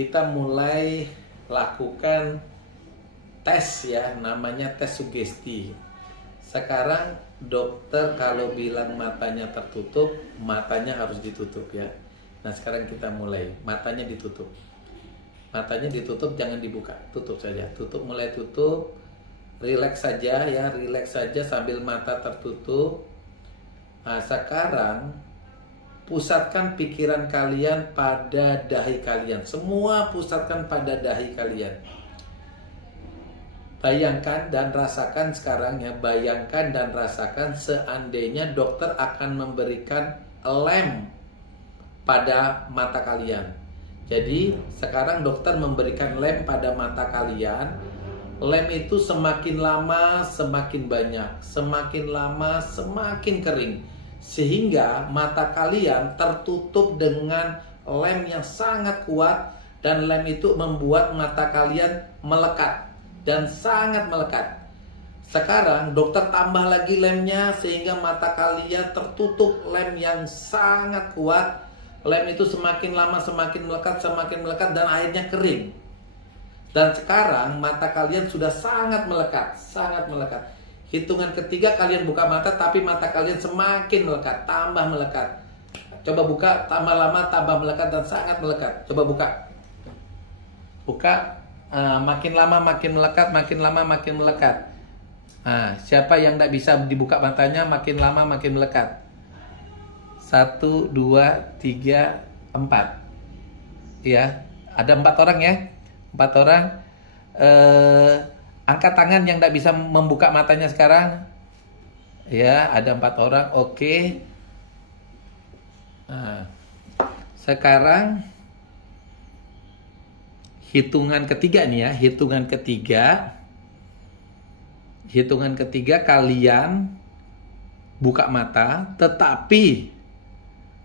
kita mulai lakukan tes ya, namanya tes sugesti. Sekarang dokter kalau bilang matanya tertutup, matanya harus ditutup ya. Nah sekarang kita mulai, matanya ditutup. Matanya ditutup, jangan dibuka, tutup saja. Tutup, mulai tutup. Relax saja ya, relax saja sambil mata tertutup. Nah sekarang pusatkan pikiran kalian pada dahi kalian. Semua pusatkan pada dahi kalian. Bayangkan dan rasakan sekarang ya, bayangkan dan rasakan seandainya dokter akan memberikan lem pada mata kalian. Jadi sekarang dokter memberikan lem pada mata kalian. Lem itu semakin lama semakin banyak, semakin lama semakin kering, sehingga mata kalian tertutup dengan lem yang sangat kuat. Dan lem itu membuat mata kalian melekat dan sangat melekat. Sekarang dokter tambah lagi lemnya sehingga mata kalian tertutup lem yang sangat kuat. Lem itu semakin lama semakin melekat dan akhirnya kering. Dan sekarang mata kalian sudah sangat melekat, sangat melekat. Hitungan ketiga kalian buka mata, tapi mata kalian semakin melekat, tambah melekat. Coba buka, tambah lama tambah melekat dan sangat melekat. Coba buka. Buka, makin lama makin melekat, makin lama makin melekat. Siapa yang tidak bisa dibuka matanya, makin lama makin melekat. 1, 2, 3, 4. Ya, ada 4 orang ya. 4 orang. Angkat tangan yang tidak bisa membuka matanya sekarang. Ya, ada 4 orang. Oke. Sekarang hitungan ketiga nih ya, hitungan ketiga kalian buka mata, tetapi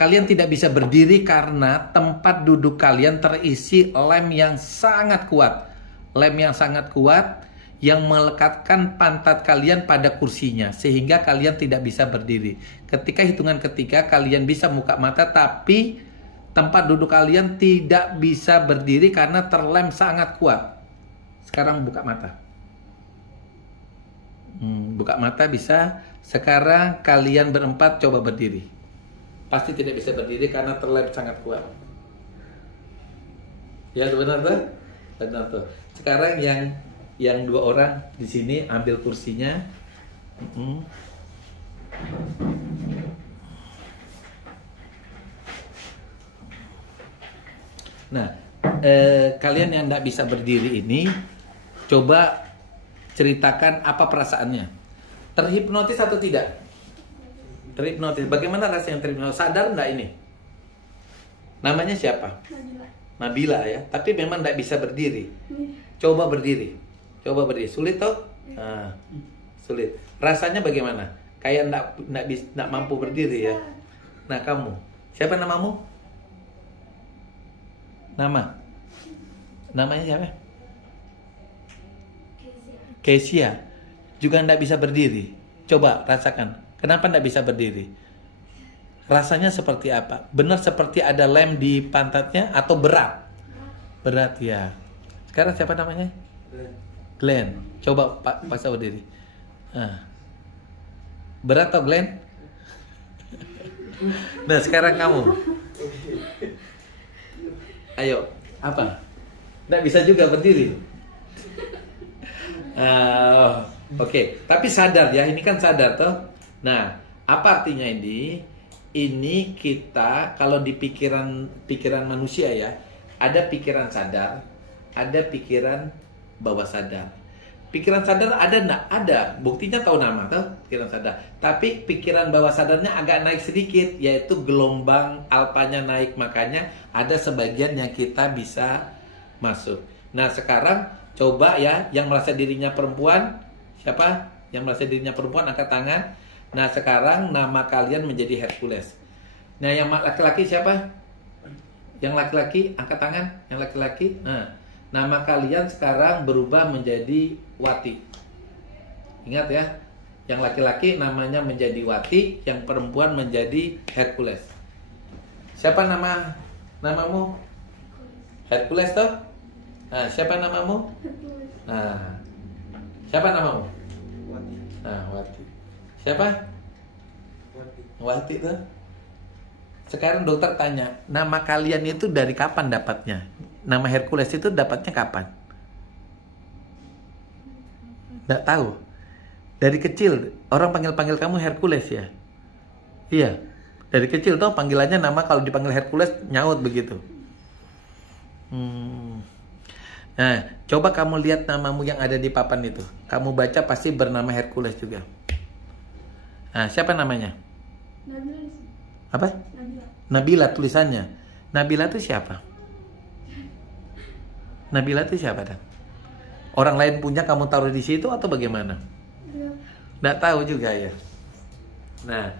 kalian tidak bisa berdiri karena tempat duduk kalian terisi lem yang sangat kuat. Lem yang sangat kuat yang melekatkan pantat kalian pada kursinya, sehingga kalian tidak bisa berdiri. Ketika hitungan ketiga kalian bisa buka mata, tapi tempat duduk kalian tidak bisa berdiri karena terlem sangat kuat. Sekarang buka mata. Buka mata bisa. Sekarang kalian berempat coba berdiri. Pasti tidak bisa berdiri karena terlem sangat kuat. Ya benar tuh, benar tuh. Sekarang yang 2 orang di sini ambil kursinya. Nah, kalian yang tidak bisa berdiri ini, coba ceritakan apa perasaannya. Terhipnotis atau tidak? Terhipnotis. Bagaimana rasanya terhipnotis? Sadar enggak ini? Namanya siapa? Nabila ya. Tapi memang enggak bisa berdiri. Coba berdiri. Coba berdiri. Sulit toh? Sulit. Rasanya bagaimana? Kayak enggak mampu berdiri ya. Nah, kamu. Siapa namamu? Namanya siapa? Kesia. Juga enggak bisa berdiri. Coba rasakan. Kenapa tidak bisa berdiri? Rasanya seperti apa? Benar seperti ada lem di pantatnya atau berat? Berat ya. Sekarang siapa namanya? Glenn. Coba Pak berdiri. Berat atau Glenn? Nah sekarang kamu. Ayo, apa? Tidak bisa juga berdiri. Oke. Tapi sadar ya, ini kan sadar toh. Nah, apa artinya ini? Ini kita kalau di pikiran manusia ya, ada pikiran sadar, ada pikiran bawah sadar. Pikiran sadar ada enggak? Ada. Buktinya tahu nama tuh, pikiran sadar. Tapi pikiran bawah sadarnya agak naik sedikit, yaitu gelombang alfanya naik, makanya ada sebagian yang kita bisa masuk. Nah, sekarang coba ya yang merasa dirinya perempuan, siapa? Yang merasa dirinya perempuan angkat tangan. Nah sekarang nama kalian menjadi Hercules. Nah yang laki-laki siapa? Yang laki-laki angkat tangan. Yang laki-laki. Nah nama kalian sekarang berubah menjadi Wati. Ingat ya. Yang laki-laki namanya menjadi Wati, yang perempuan menjadi Hercules. Siapa namamu? Hercules toh? Nah, siapa namamu? Nah, siapa namamu? Wati. Nah, Wati. Siapa? Wati. Wati tuh. Sekarang dokter tanya, nama kalian itu dari kapan dapatnya? Nama Hercules itu dapatnya kapan? Nggak tahu. Dari kecil orang panggil kamu Hercules ya? Iya. Dari kecil tuh panggilannya nama kalau dipanggil Hercules nyaut begitu. Nah, coba kamu lihat namamu yang ada di papan itu. Kamu baca pasti bernama Hercules juga. Nah, siapa namanya? Nabila. Apa? Nabila. Nabila tulisannya. Nabila itu siapa? Nabila itu siapa dan? Orang lain punya kamu taruh di situ atau bagaimana? Nggak tahu juga ya. Nah,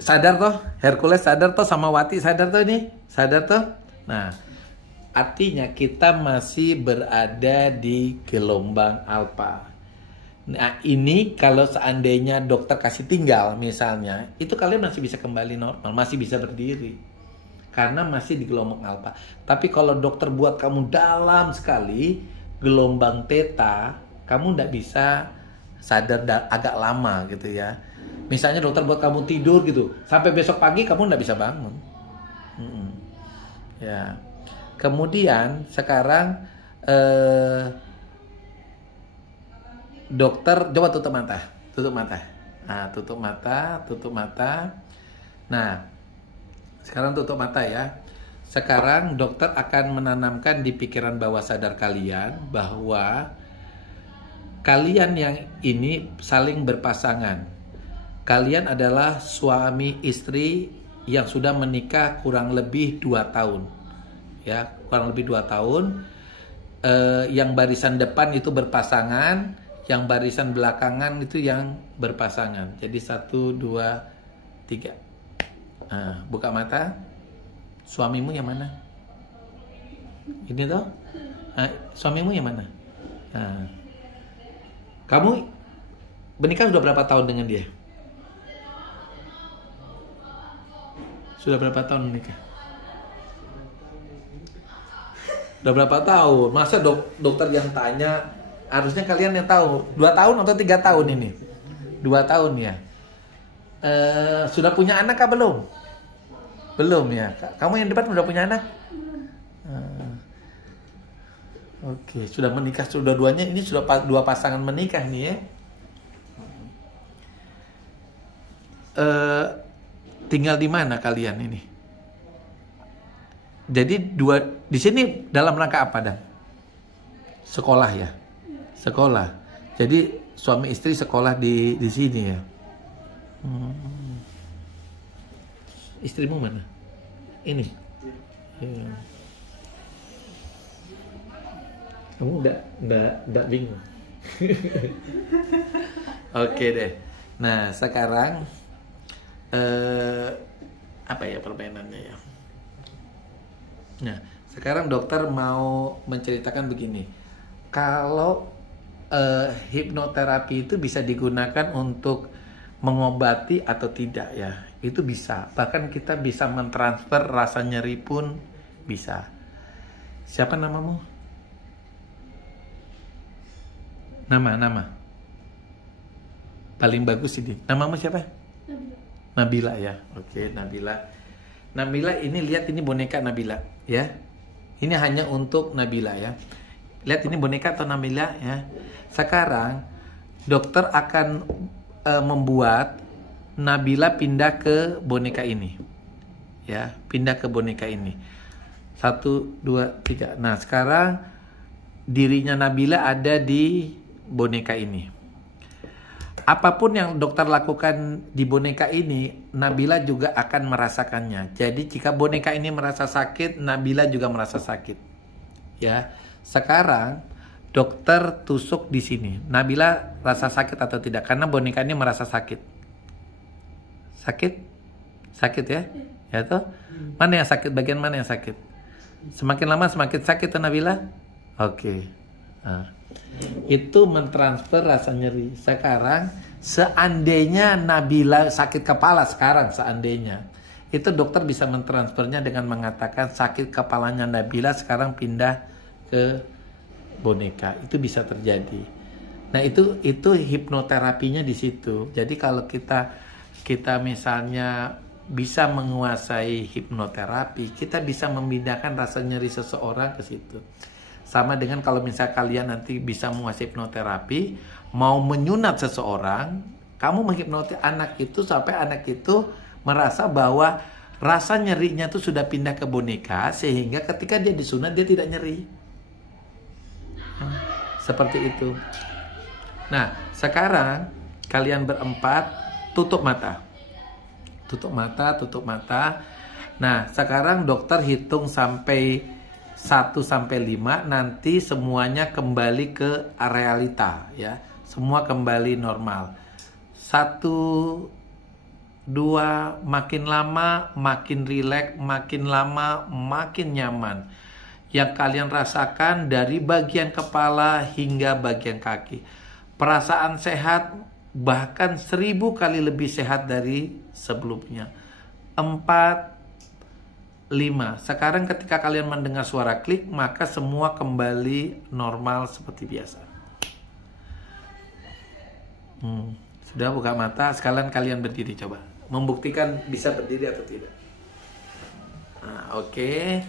sadar toh? Hercules sadar toh sama Wati sadar toh ini? Sadar toh? Nah, artinya kita masih berada di gelombang alfa. Nah, ini kalau seandainya dokter kasih tinggal misalnya, itu kalian masih bisa kembali normal, masih bisa berdiri. Karena masih di gelombang alfa. Tapi kalau dokter buat kamu dalam sekali, gelombang theta, kamu nggak bisa sadar agak lama gitu ya. Misalnya dokter buat kamu tidur gitu, sampai besok pagi kamu nggak bisa bangun. Ya. Kemudian sekarang dokter coba tutup mata. Nah, tutup mata. Nah, sekarang tutup mata ya. Sekarang dokter akan menanamkan di pikiran bawah sadar kalian bahwa kalian yang ini saling berpasangan. Kalian adalah suami istri yang sudah menikah kurang lebih 2 tahun. Ya, kurang lebih 2 tahun. Yang barisan depan itu berpasangan, yang barisan belakangan itu yang berpasangan. Jadi 1, 2, 3. Nah, buka mata. Suamimu yang mana? Ini toh? Suamimu yang mana? Nah. Kamu menikah sudah berapa tahun dengan dia? Sudah berapa tahun menikah? Sudah berapa tahun? Masa dokter yang tanya? Harusnya kalian yang tahu. 2 tahun atau 3 tahun ini? 2 tahun ya. Sudah punya anak kah belum? Belum ya. Kamu yang depan sudah punya anak? Oke, sudah menikah, sudah duanya. Ini sudah 2 pasangan menikah nih ya. Tinggal di mana kalian ini? Jadi di sini dalam rangka apa dan? Sekolah ya, sekolah. Jadi suami istri sekolah di sini ya. Istrimu mana? Ini. Ya. Kamu enggak bingung. Oke deh. Nah, sekarang apa ya permainannya ya? Nah, sekarang dokter mau menceritakan begini. Kalau hipnoterapi itu bisa digunakan untuk mengobati atau tidak ya? Itu bisa. Bahkan kita bisa mentransfer rasa nyeri pun bisa. Siapa namamu? Nama. Paling bagus ini. Namamu siapa? Nabila ya. Oke, Nabila. Nabila ini lihat ini boneka Nabila ya. Ini hanya untuk Nabila ya. Lihat ini boneka atau Nabila ya. Sekarang dokter akan membuat Nabila pindah ke boneka ini. Ya, pindah ke boneka ini. 1, 2, 3. Nah, sekarang dirinya Nabila ada di boneka ini. Apapun yang dokter lakukan di boneka ini, Nabila juga akan merasakannya. Jadi jika boneka ini merasa sakit, Nabila juga merasa sakit. Ya. Sekarang dokter tusuk di sini. Nabila rasa sakit atau tidak? Karena boneka ini merasa sakit. Sakit? Sakit ya? Ya toh? Mana yang sakit? Bagian mana yang sakit? Semakin lama semakin sakit tuh Nabila? Oke. Nah, itu mentransfer rasa nyeri. Sekarang seandainya Nabila sakit kepala sekarang seandainya itu dokter bisa mentransfernya dengan mengatakan sakit kepalanya Nabila sekarang pindah ke boneka. Itu bisa terjadi. Nah, itu hipnoterapinya di situ. Jadi kalau kita misalnya bisa menguasai hipnoterapi, kita bisa memindahkan rasa nyeri seseorang ke situ. Sama dengan kalau misalnya kalian nanti bisa menguasai hipnoterapi, mau menyunat seseorang, kamu menghipnotis anak itu sampai anak itu merasa bahwa rasa nyerinya itu sudah pindah ke boneka, sehingga ketika dia disunat dia tidak nyeri. Seperti itu. Nah, sekarang kalian berempat tutup mata. Tutup mata, tutup mata. Nah, sekarang dokter hitung sampai 1 sampai 5, nanti semuanya kembali ke realita ya. Semua kembali normal. 1, 2, makin lama makin rileks, makin lama makin nyaman. Yang kalian rasakan dari bagian kepala hingga bagian kaki. Perasaan sehat bahkan 1000 kali lebih sehat dari sebelumnya. 4, 5. Sekarang ketika kalian mendengar suara klik, maka semua kembali normal seperti biasa. Sudah buka mata, sekalian kalian berdiri coba. Membuktikan bisa berdiri atau tidak. Nah, oke.